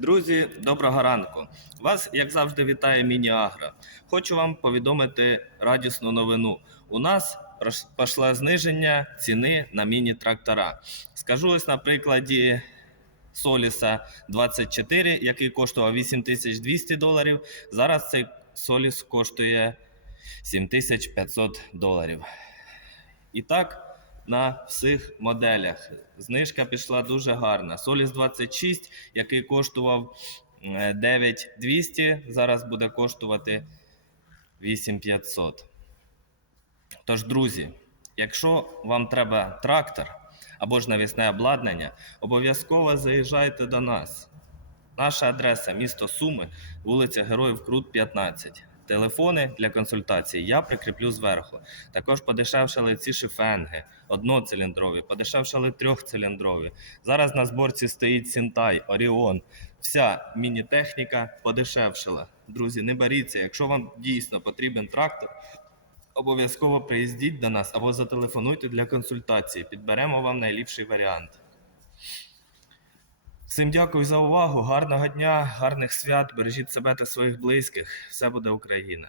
Друзі, доброго ранку! Вас, як завжди, вітає Міні-Агро. Хочу вам повідомити радісну новину. У нас пішло зниження ціни на міні-трактора. Скажу ось на прикладі Соліса 24, який коштував 8200 доларів. Зараз цей Соліс коштує 7500 доларів. І так, на всіх моделях. Знижка пішла дуже гарна. Соліс 26, який коштував е, 9200, зараз буде коштувати 8500. Тож, друзі, якщо вам треба трактор або ж навісне обладнання, обов'язково заїжджайте до нас. Наша адреса місто Суми, вулиця Героїв Крут, 15. Телефони для консультацій я прикріплю зверху. Також подешевшали ці шифенги, одноциліндрові, подешевшали трьохциліндрові. Зараз на зборці стоїть Сінтай, Оріон. Вся міні-техніка подешевшила. Друзі, не боріться, якщо вам дійсно потрібен трактор, обов'язково приїздіть до нас або зателефонуйте для консультації. Підберемо вам найліпший варіант. Всім дякую за увагу. Гарного дня, гарних свят. Бережіть себе та своїх близьких. Все буде Україна.